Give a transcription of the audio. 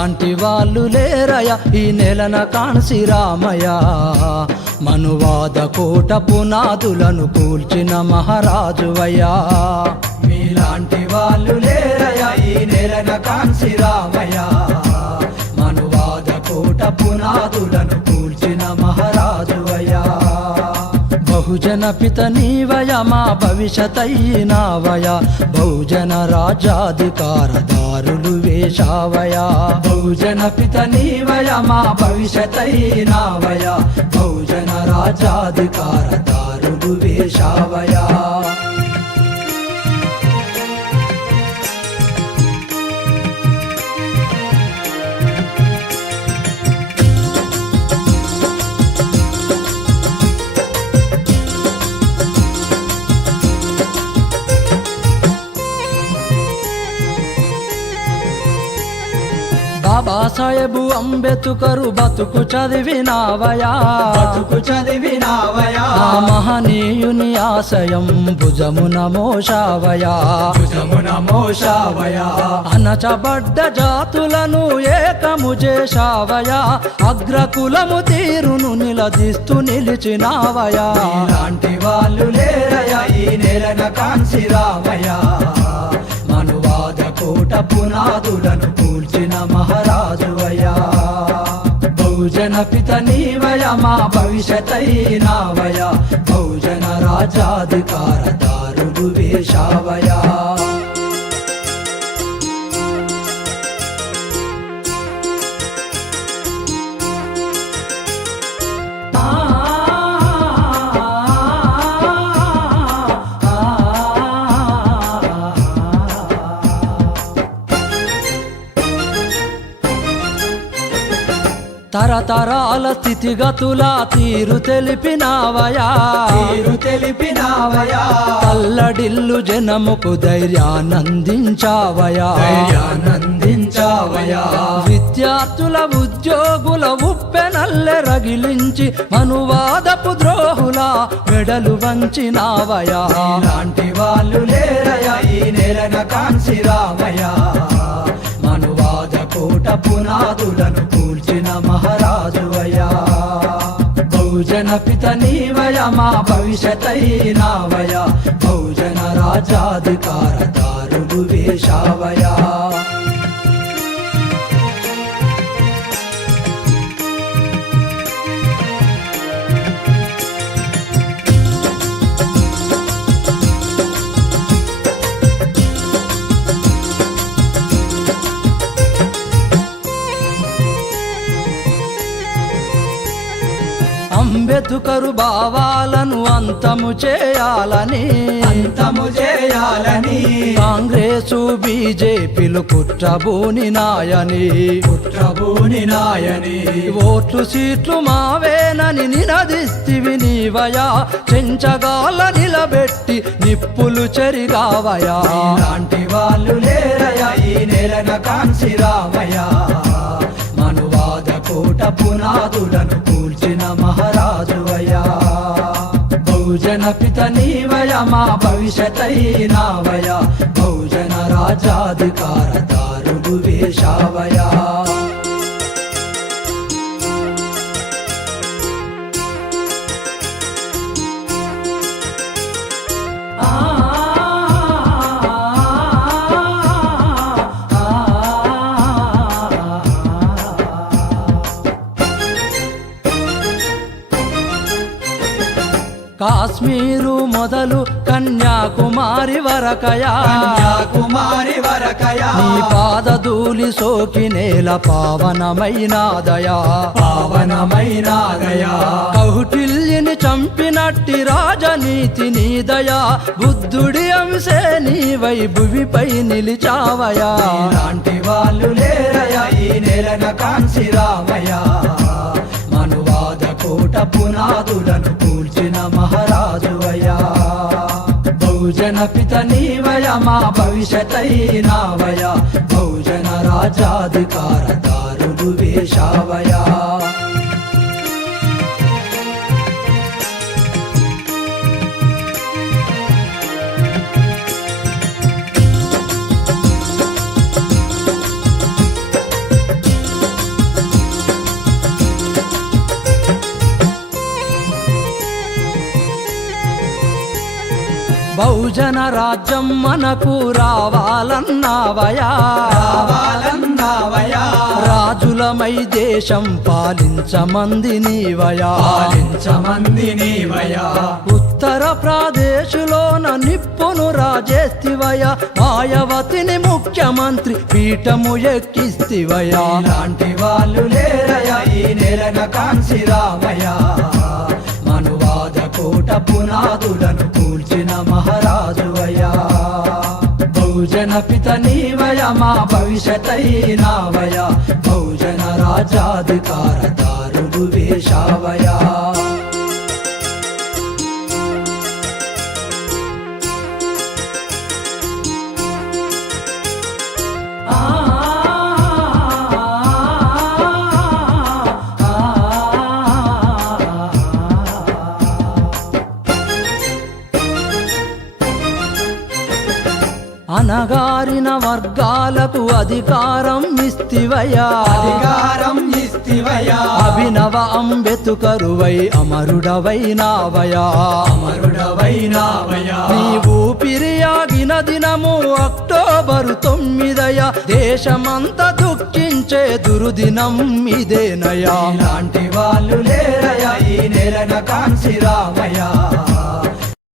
మీలాంటి వాళ్ళు లేరయ ఈ నెలన కాన్సి రామయ్య. మనువాద కోట పునాదులను కూల్చిన మహారాజువయ్యా. మీలాంటి వాళ్ళు లేరయ ఈ నెలన కాన్సి రామయ్య. మనువాద కోట పునాదులను కూల్చిన మహారాజు బహుజన పిత నీవయ మా భవిష్యతయ్యినావయ బహుజన రాజాధికారదారులు వేషావయ బహుజన పిత నీవయ మా భవిష్యతయ్యినావయ బహుజన రాజాధికారదారులు వేషావయా బాబాసాహెబు అంబేద్కరు బతుకు చదివినావయా. బతుకు చదివినావయా. ఆ మహనీయుని ఆశయం భుజమున మోషావయా భుజమున మోషావయా అనచబడ్డ జాతులను ఏకము చేశావయా. అగ్రకులము తీరును నిలదీస్తూ నిలిచినావయా. ఇలాంటి వాళ్ళు లేరయా ఈ నెలన రామయ్య బహుజన పిత నీవయ మా భవిష్యతైనావయ బహుజన రాజాధికారదారుడు వేషావయా. తరతరాల స్థితిగతుల తీరు తెలిపినావయా? తీరు తెలిపినావయా? తల్లడిల్లు జనముకు ధైర్యానందించావయా? ధైర్యానందించావయా? విద్యార్థుల ఉద్యోగుల ఉప్పెనల్లె రగిలించి మనువాదపు ద్రోహుల మెడలు వంచినావయా? ఇలాంటి వాళ్ళు లేరయా? ఈ నెలన కాంసి రామయ్య మనువాద కోట పునాదులను పిత నీవయ మా భవిష్యతైనావయ బహుజన రాజాధికారదారుడు వేషావయా. అంబేద్కరు భావాలను అంతము చేయాలని. అంతము చేయాలని. కాంగ్రెసు బీజేపీలు కుట్రబూని నాయని. పుత్రభూని నాయని. ఓట్లు సీట్లు మావేనని నినదిస్తివి నీవయా. చెంచగాల నిలబెట్టి నిప్పులు చెరిగావయా. ఇలాంటి వాళ్ళు లేరయా ఈ నెలన కాంసి రామయ్య మనువాద కోట పునాదులను కూల్చిన మహారాజువయ్యా బహుజన నీవయ మా భవిష్యతైనావయ బహుజన రాజాధికారదారుడు వేషావయా. కాశ్మీరు మొదలు కన్యాకుమారి వరకయా. కన్యాకుమారి వరకయా. నీ పాదధూళి సోకి నేల పావనమైనాదయా పావనమైనాదయా కౌటిల్యని చంపినట్టి రాజనీతి నీదయా బుద్ధుడి అంశే నీవై భువిపై నిలిచావయా. ఇలాంటి వాళ్ళు లేరయా ఈ నెలన కాంసి రామయ్య మనువాద కోట పునాదులను కూల్చిన మహారాజువయ్యా బహుజన పిత నీవయ మా భవిష్యతైనావయ బహుజన రాజాధికార దారులు వేషావయా. బహుజన రాజ్యం మనకు రావాలన్నావయా? రాజులమై దేశం పాలించమంది నీవయా? పాలించమంది నీవయా? ఉత్తర ప్రదేశులోన నిప్పును రాజేస్తివయ? మాయవతిని ముఖ్యమంత్రి పీఠము ఎక్కిస్తివయా? ఇలాంటి వాళ్ళు లేరయ? ఈ నెలన కాంసి మనువాద కోట పునాదులను కూల్చిన మహారాజువయ్యా బహుజన పిత నీవయ మా భవిష్యతైనావయ బహుజన రాజాధికార దారులు వేషావయా అనగారిన వర్గాలకు అధికారం ఇస్తివయా? అధికారం ఇస్తివయా? అభినవ అంబెతుకరువై అమరుడవైనావయా? అమరుడవైనావయా? నీ ఊపిరియాగిన దినము అక్టోబరు తొమ్మిదయ. దేశమంతా దుఃఖించే దురుదినం ఇదేనయా? ఇలాంటి వాళ్ళు లేరయ? ఈ నెలన కాంసి రామయ్య